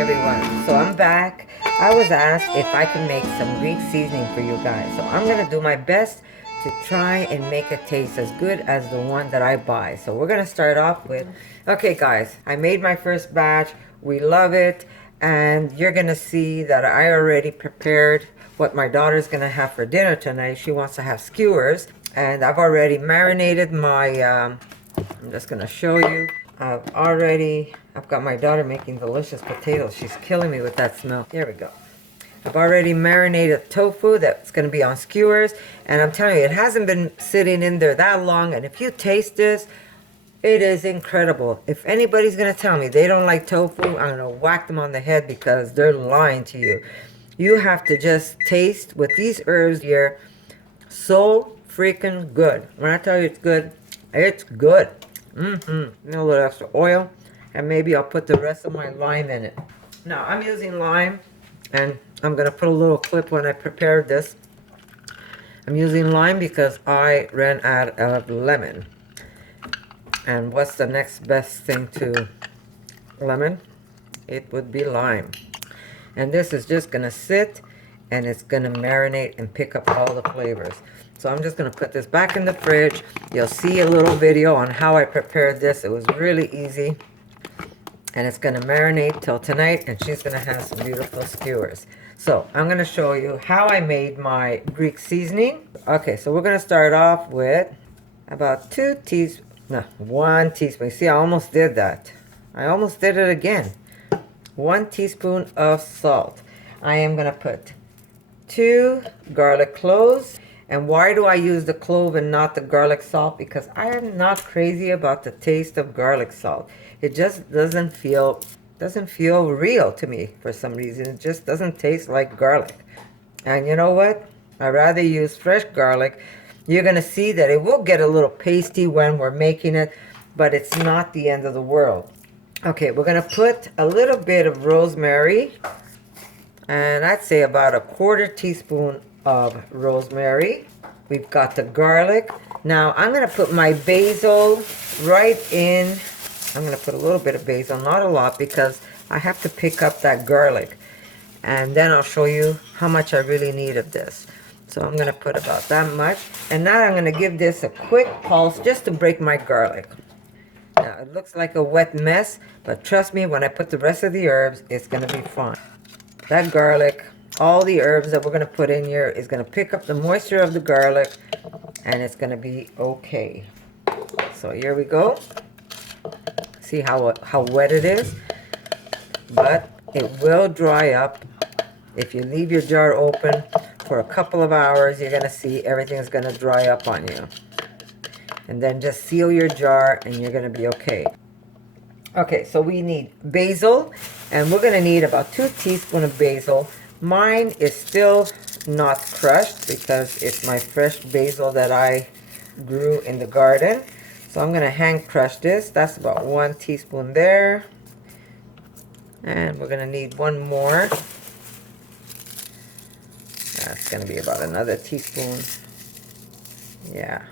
everyone, so I'm back. I was asked if I can make some Greek seasoning for you guys, so I'm gonna do my best to try and make it taste as good as the one that I buy. So we're gonna start off with, okay guys, I made my first batch. We love it, and you're gonna see that I already prepared what my daughter's gonna have for dinner tonight. She wants to have skewers, and I've already marinated my I'm just gonna show you. I've got my daughter making delicious potatoes. She's killing me with that smell. Here we go. I've already marinated tofu that's going to be on skewers. And I'm telling you, it hasn't been sitting in there that long. And if you taste this, it is incredible. If anybody's going to tell me they don't like tofu, I'm going to whack them on the head because they're lying to you. You have to just taste with these herbs here. So freaking good. When I tell you it's good, it's good. A little extra oil, and maybe I'll put the rest of my lime in it. Now I'm using lime, and I'm gonna put a little clip when I prepared this. I'm using lime because I ran out of lemon. And what's the next best thing to lemon? It would be lime. And this is just gonna sit, and it's gonna marinate and pick up all the flavors. So I'm just going to put this back in the fridge. You'll see a little video on how I prepared this. It was really easy. And it's going to marinate till tonight, and she's going to have some beautiful skewers. So I'm going to show you how I made my Greek seasoning. Okay, so we're going to start off with about 1 teaspoon. See, I almost did that. I almost did it again. 1 teaspoon of salt. I am going to put 2 garlic cloves. And why do I use the clove and not the garlic salt? Because I am not crazy about the taste of garlic salt. It just doesn't feel real to me for some reason. It just doesn't taste like garlic. And you know what? I'd rather use fresh garlic. You're going to see that it will get a little pasty when we're making it, but it's not the end of the world. Okay, we're going to put a little bit of rosemary, and I'd say about 1/4 teaspoon of rosemary. We've got the garlic. Now I'm going to put my basil right in. I'm going to put a little bit of basil, not a lot, because I have to pick up that garlic. And then I'll show you how much I really need of this. So I'm going to put about that much. And now I'm going to give this a quick pulse just to break my garlic. Now it looks like a wet mess, but trust me, when I put the rest of the herbs, it's going to be fine. That garlic, all the herbs that we're going to put in here is going to pick up the moisture of the garlic, and it's going to be okay. So here we go. See how wet it is? But it will dry up. If you leave your jar open for a couple of hours, you're going to see everything is going to dry up on you. And then just seal your jar, and you're going to be okay. Okay, so we need basil, and we're going to need about 2 teaspoons of basil. Mine is still not crushed because it's my fresh basil that I grew in the garden. So I'm going to hand crush this. That's about 1 teaspoon there. And we're going to need 1 more. That's going to be about another teaspoon. Yeah,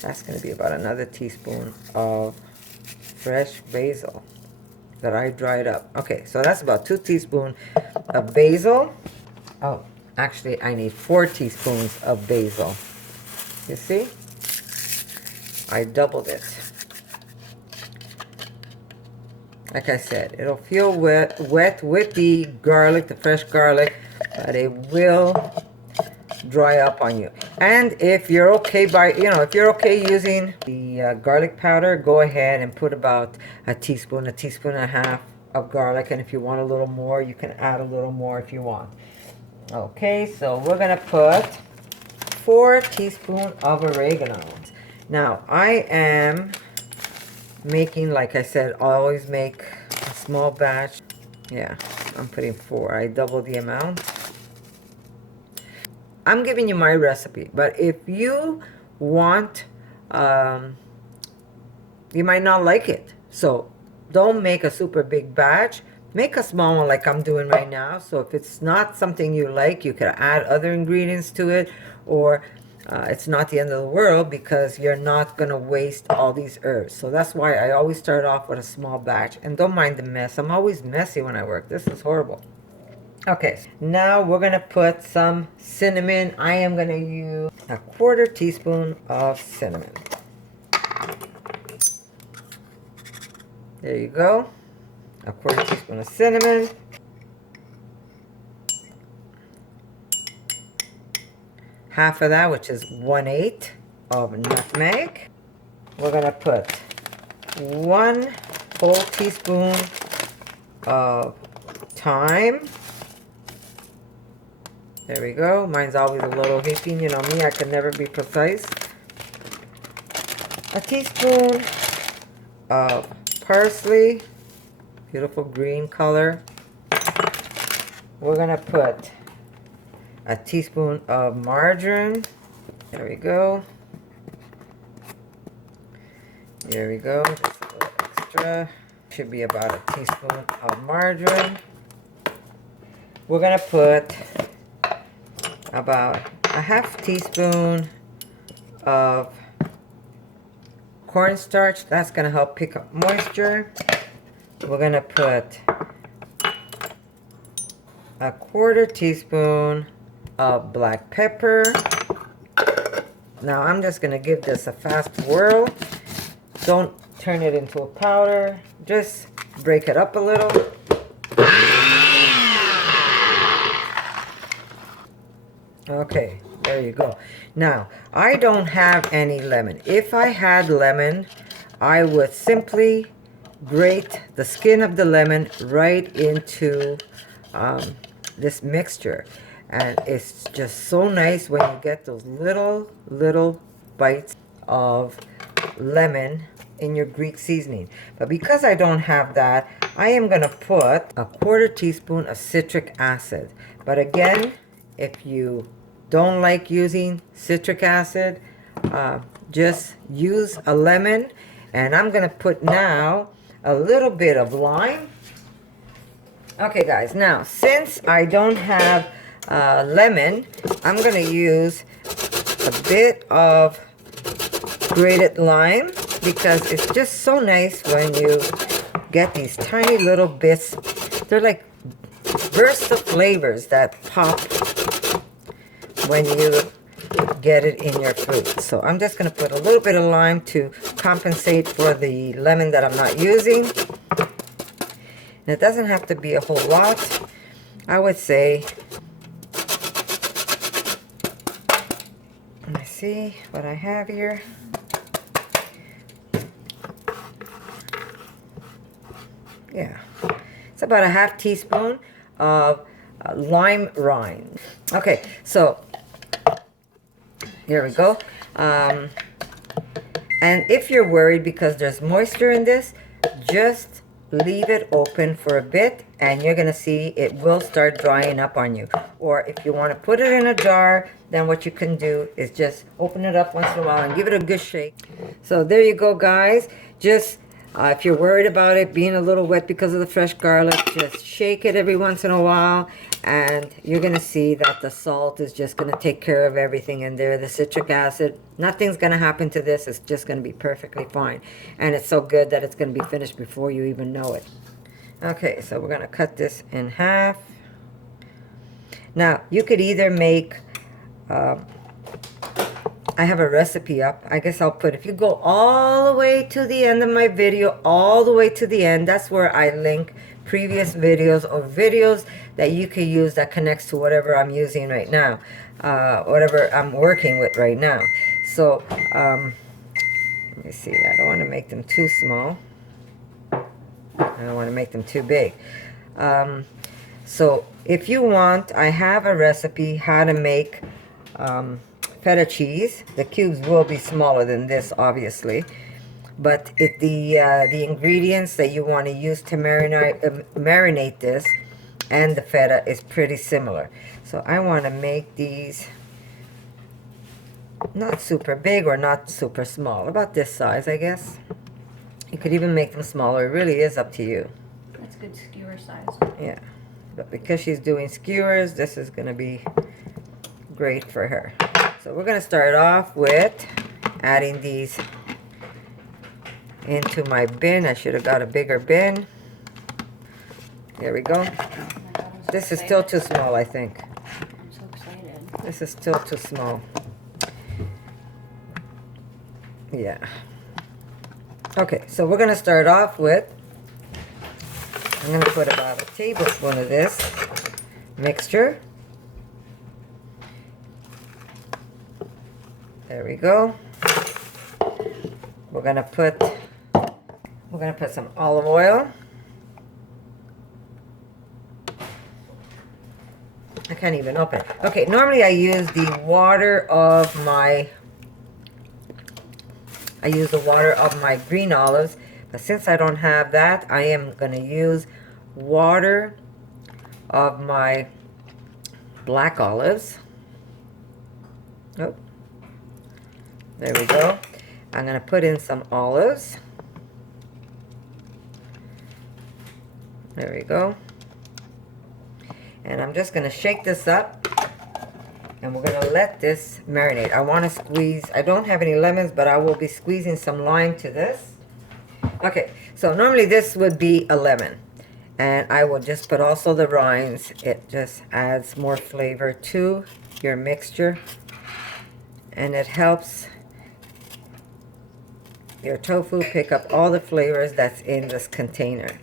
that's going to be about another teaspoon of fresh basil that I dried up. Okay, so that's about 2 teaspoons of basil. Oh, actually I need 4 teaspoons of basil. You see? I doubled it. Like I said, it'll feel wet with the garlic, the fresh garlic, but it will dry up on you. And if you're okay if you're okay using the garlic powder, go ahead and put about a teaspoon and a half of garlic. And if you want a little more, you can add a little more if you want. Okay, so we're gonna put 4 teaspoons of oregano. Now I am making, like I said, I always make a small batch. Yeah, I'm putting 4. I double the amount. I'm giving you my recipe, but if you want, you might not like it. So don't make a super big batch. Make a small one like I'm doing right now. So if it's not something you like, you can add other ingredients to it, or it's not the end of the world because you're not going to waste all these herbs. So that's why I always start off with a small batch. And don't mind the mess. I'm always messy when I work. This is horrible. Okay, now we're going to put some cinnamon. I am going to use a 1/4 teaspoon of cinnamon. There you go. A 1/4 teaspoon of cinnamon. Half of that, which is 1/8 of nutmeg. We're going to put 1 whole teaspoon of thyme. There we go. Mine's always a little heaping. You know me, I can never be precise. A teaspoon of parsley. Beautiful green color. We're going to put a teaspoon of margarine. There we go. There we go. Just a little extra. Should be about a teaspoon of margarine. We're going to put about a 1/2 teaspoon of cornstarch. That's going to help pick up moisture. We're going to put a 1/4 teaspoon of black pepper. Now I'm just going to give this a fast whirl. Don't turn it into a powder. Just break it up a little. Okay, there you go. Now, I don't have any lemon. If I had lemon, I would simply grate the skin of the lemon right into this mixture. And it's just so nice when you get those little bites of lemon in your Greek seasoning. But because I don't have that, I am going to put a 1/4 teaspoon of citric acid. But again, if you don't like using citric acid, just use a lemon. And I'm going to put now a little bit of lime. Okay guys, now since I don't have lemon, I'm going to use a bit of grated lime because it's just so nice when you get these tiny little bits. They're like bursts of flavors that pop when you get it in your fruit. So I'm just going to put a little bit of lime to compensate for the lemon that I'm not using. And it doesn't have to be a whole lot. I would say, let me see what I have here. Yeah, it's about a 1/2 teaspoon of lime rind. Okay, so here we go. And if you're worried because there's moisture in this, just leave it open for a bit and you're going to see it will start drying up on you. Or if you want to put it in a jar, then what you can do is just open it up once in a while and give it a good shake. So there you go guys. Just if you're worried about it being a little wet because of the fresh garlic, just shake it every once in a while and you're going to see that the salt is just going to take care of everything in there. The citric acid, nothing's going to happen to this. It's just going to be perfectly fine. And it's so good that it's going to be finished before you even know it. Okay, so we're going to cut this in half. Now, you could either make... I have a recipe up. I guess I'll put, if you go all the way to the end of my video, all the way to the end, that's where I link previous videos or videos that you could use that connects to whatever I'm using right now, whatever I'm working with right now. So, let me see. I don't want to make them too small. I don't want to make them too big. So, if you want, I have a recipe how to make feta cheese. The cubes will be smaller than this, obviously, but the ingredients that you want to use to marinate this and the feta is pretty similar. So I want to make these not super big or not super small, about this size, I guess. You could even make them smaller. It really is up to you. That's good skewer size. Yeah, but because she's doing skewers, this is going to be great for her. So we're going to start off with adding these into my bin. I should have got a bigger bin. There we go. This is still too small, I think. I'm so excited. This is still too small. Yeah. Okay, so we're going to start off with, I'm going to put about a tablespoon of this mixture. There we go. We're going to put some olive oil. I can't even open it. Okay, normally I use the water of my green olives, but since I don't have that, I am going to use water of my black olives. Oh, there we go. I'm going to put in some olives. There we go. And I'm just going to shake this up, and we're going to let this marinate. I want to squeeze, I don't have any lemons, but I will be squeezing some lime to this. Okay, so normally this would be a lemon, and I will just put also the rinds. It just adds more flavor to your mixture, and it helps your tofu pick up all the flavors that's in this container.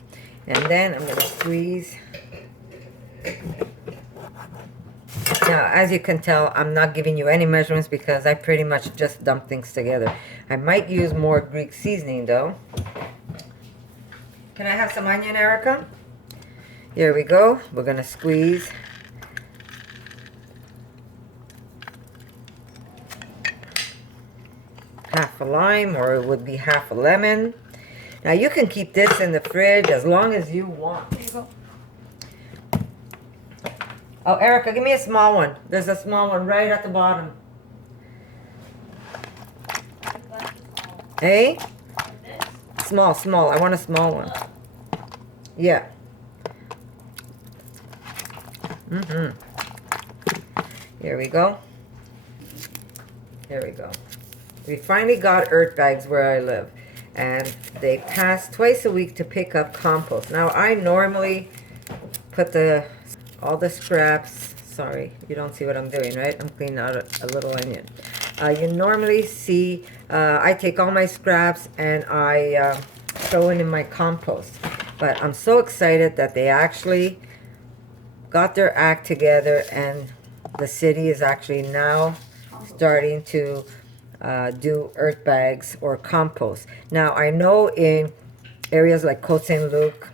And then I'm going to squeeze. Now, as you can tell, I'm not giving you any measurements because I pretty much just dump things together. I might use more Greek seasoning though. Can I have some onion, Erica? Here we go. We're going to squeeze. Half a lime, or it would be half a lemon. Now you can keep this in the fridge as long as you want. There you go. Oh, Erica, give me a small one. There's a small one right at the bottom. Hey? Small, small. I want a small one. Yeah. Here we go. Here we go. We finally got earth bags where I live, and they pass twice a week to pick up compost. Now I normally put all the scraps. Sorry, you don't see what I'm doing, right? I'm cleaning out a little onion. You normally see I take all my scraps and I throw it in my compost. But I'm so excited that they actually got their act together, and the city is actually now starting to do earth bags or compost. Now I know in areas like Côte Saint Luc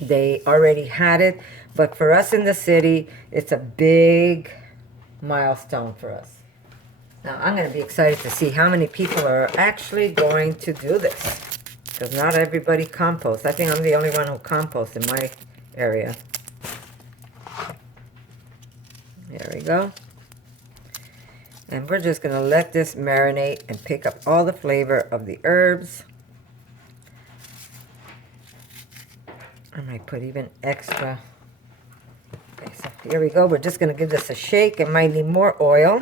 they already had it, but for us in the city it's a big milestone for us. Now I'm going to be excited to see how many people are actually going to do this, because not everybody composts. I think I'm the only one who composts in my area. There we go. And we're just going to let this marinate and pick up all the flavor of the herbs. I might put even extra. Okay, so here we go. We're just going to give this a shake. It might need more oil.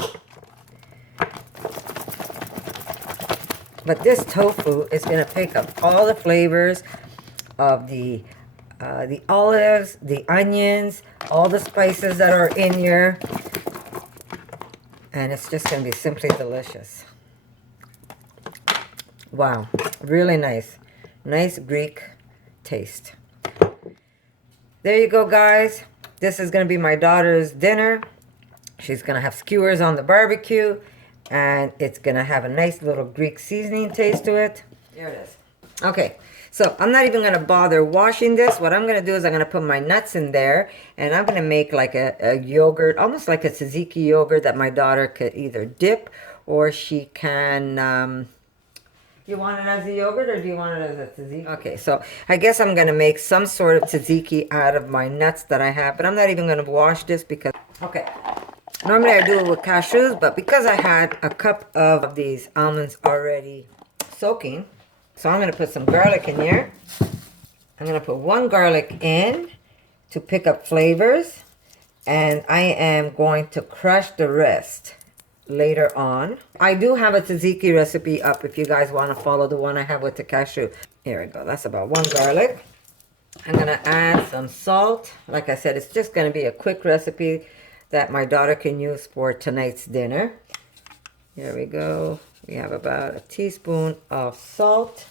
But this tofu is going to pick up all the flavors of the olives, the onions, all the spices that are in here. And it's just going to be simply delicious. Wow, really nice. Nice Greek taste. There you go, guys. This is going to be my daughter's dinner. She's going to have skewers on the barbecue, and it's going to have a nice little Greek seasoning taste to it. There it is. Okay, so I'm not even going to bother washing this. What I'm going to do is I'm going to put my nuts in there, and I'm going to make like a yogurt, almost like a tzatziki yogurt that my daughter could either dip, or she can... you want it as a yogurt, or do you want it as a tzatziki? Okay, so I guess I'm going to make some sort of tzatziki out of my nuts that I have, but I'm not even going to wash this because... Okay, normally I do it with cashews, but because I had a cup of these almonds already soaking, so I'm going to put some garlic in here. I'm going to put one garlic in to pick up flavors, and I am going to crush the rest later on. I do have a tzatziki recipe up if you guys want to follow the one I have with the cashew. Here we go. That's about 1 garlic. I'm going to add some salt. Like I said, it's just going to be a quick recipe that my daughter can use for tonight's dinner. Here we go. We have about a teaspoon of salt.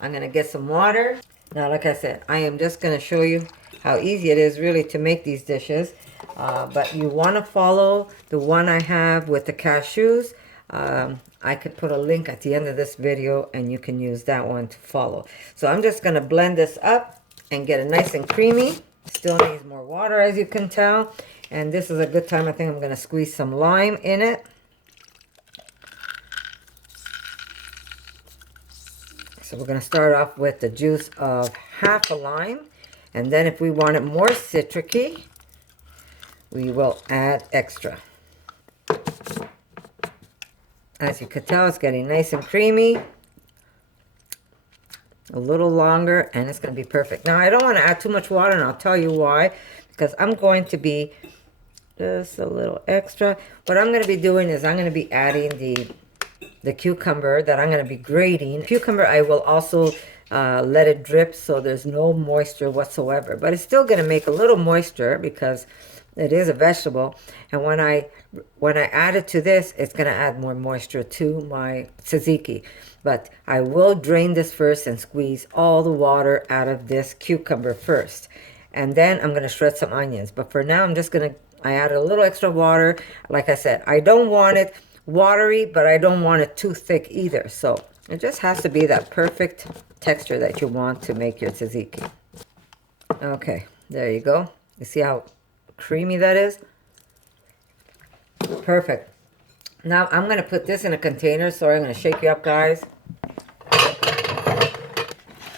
I'm going to get some water. Now, like I said, I am just going to show you how easy it is really to make these dishes. But you want to follow the one I have with the cashews. I could put a link at the end of this video and you can use that one to follow. So I'm just going to blend this up and get it nice and creamy. Still needs more water, as you can tell. And this is a good time. I think I'm going to squeeze some lime in it. So we're going to start off with the juice of half a lime. And then if we want it more citricy, we will add extra. As you can tell, it's getting nice and creamy. A little longer, and it's going to be perfect. Now, I don't want to add too much water, and I'll tell you why. Because I'm going to be just a little extra. What I'm going to be doing is I'm going to be adding the cucumber that I'm going to be grating. Cucumber, I will also let it drip so there's no moisture whatsoever. But it's still going to make a little moisture because it is a vegetable. And when I add it to this, it's going to add more moisture to my tzatziki. But I will drain this first and squeeze all the water out of this cucumber first. And then I'm going to shred some onions. But for now, I added a little extra water. Like I said, I don't want it watery, but I don't want it too thick either. So it just has to be that perfect texture that you want to make your tzatziki. Okay, there you go. You see how creamy that is? Perfect. Now I'm going to put this in a container. Sorry, I'm going to shake you up, guys.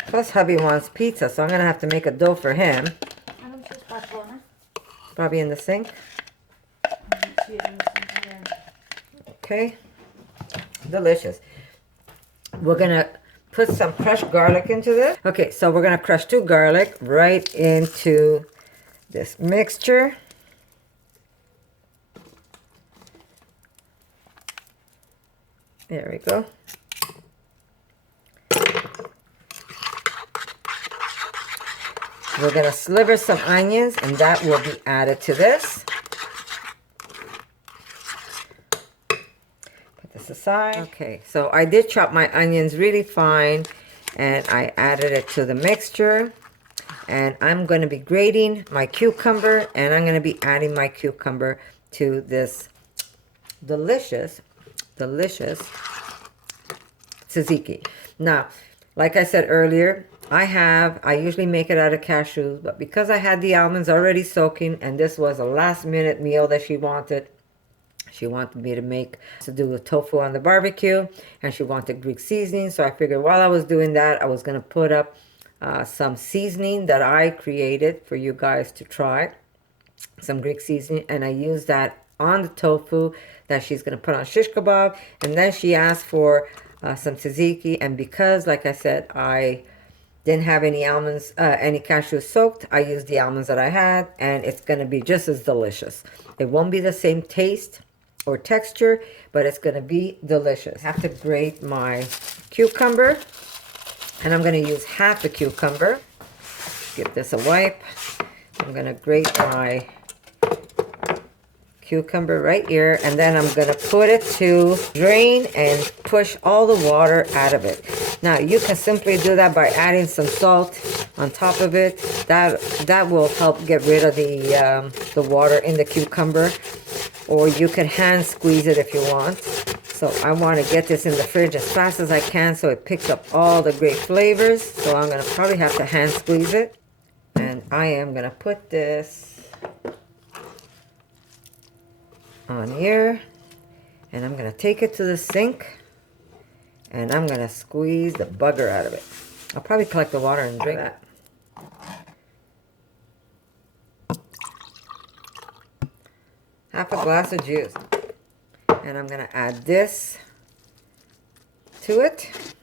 Plus hubby wants pizza, so I'm going to have to make a dough for him. Probably in the sink. Okay. Delicious. We're going to put some crushed garlic into this. Okay, so we're going to crush 2 garlic right into this mixture. There we go. We're going to sliver some onions, and that will be added to this. Put this aside. Okay, so I did chop my onions really fine, and I added it to the mixture. And I'm going to be grating my cucumber, and I'm going to be adding my cucumber to this delicious tzatziki. Now, like I said earlier, I usually make it out of cashews, but because I had the almonds already soaking, and this was a last minute meal that she wanted me to do the tofu on the barbecue, and she wanted Greek seasoning. So I figured while I was doing that, I was going to put up some seasoning that I created for you guys to try. Some Greek seasoning, and I used that on the tofu that she's going to put on shish kebab. And then she asked for some tzatziki, and because, like I said, I didn't have any almonds, any cashews soaked, I used the almonds that I had, and it's going to be just as delicious. It won't be the same taste or texture, but it's going to be delicious. I have to grate my cucumber, and I'm going to use half the cucumber. Give this a wipe. I'm going to grate my cucumber right here, and then I'm going to put it to drain and push all the water out of it. Now, you can simply do that by adding some salt on top of it. That will help get rid of the water in the cucumber, or you can hand squeeze it if you want. So I want to get this in the fridge as fast as I can so it picks up all the great flavors. So I'm going to probably have to hand squeeze it. And I am going to put this on here, and I'm going to take it to the sink, and I'm going to squeeze the bugger out of it. I'll probably collect the water and drink that. Half a glass of juice. And I'm going to add this to it.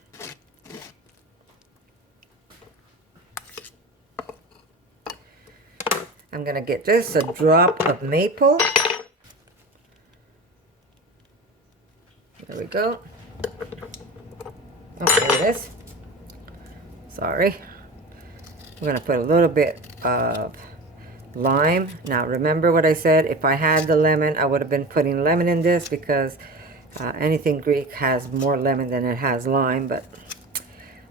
I'm going to get just a drop of maple. we go. Oh, there it is. Sorry. We're going to put a little bit of lime. Now, remember what I said? If I had the lemon, I would have been putting lemon in this because anything Greek has more lemon than it has lime, but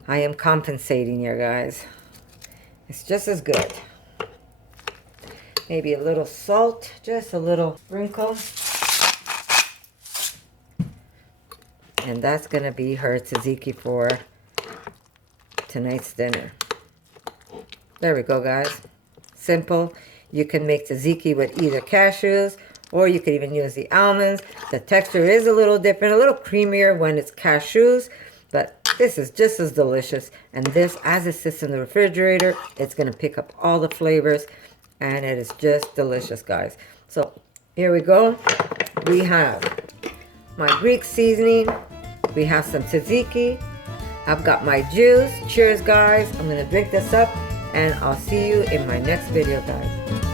I am compensating here, guys. It's just as good. Maybe a little salt, just a little sprinkle. And that's going to be her tzatziki for tonight's dinner. There we go, guys. Simple. You can make tzatziki with either cashews, or you could even use the almonds. The texture is a little different, a little creamier when it's cashews, but this is just as delicious. And this, as it sits in the refrigerator, it's going to pick up all the flavors, and it is just delicious, guys. So here we go. We have my Greek seasoning. We have some tzatziki. I've got my juice. Cheers, guys. I'm going to drink this up, and I'll see you in my next video, guys.